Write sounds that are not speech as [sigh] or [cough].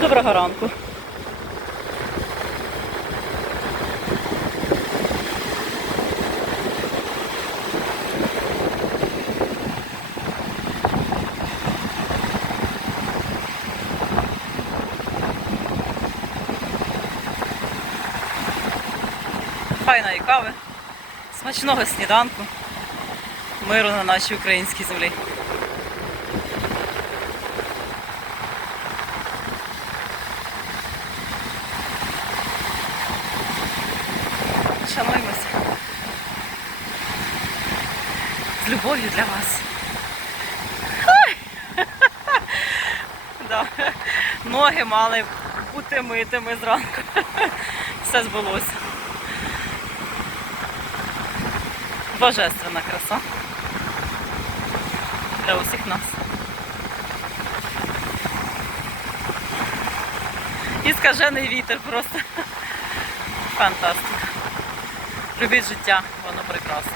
Доброго ранку. Файної кави, смачного сніданку, миру на нашій українській землі. Шануємося. З любов'ю для вас. [laughs] Да. Ноги мали бути митими зранку. [laughs] Все збулося. Божественна краса для усіх нас. І скажений вітер просто. [laughs] Фантастика. Любіть життя, воно прекрасне.